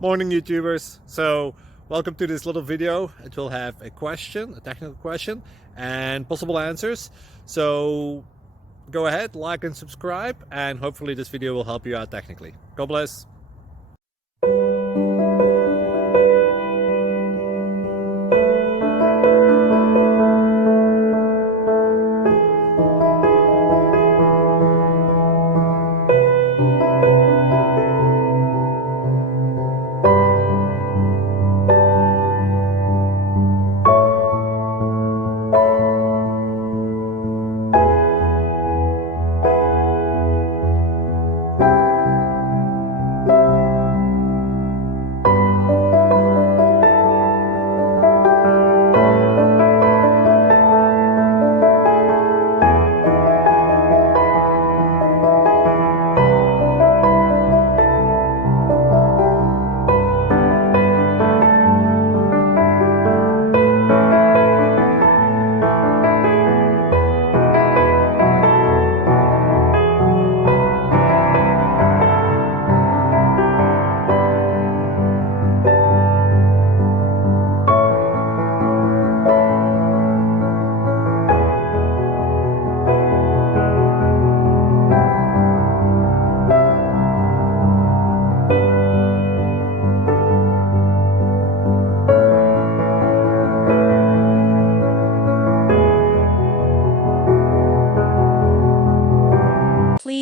Morning YouTubers. So welcome to this little video. It will have a question, a technical question, and possible answers. So go ahead, like and subscribe, and hopefully this video will help you out technically. God bless.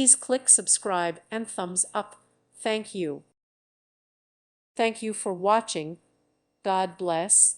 Please click subscribe and thumbs up. Thank you. Thank you for watching. God bless.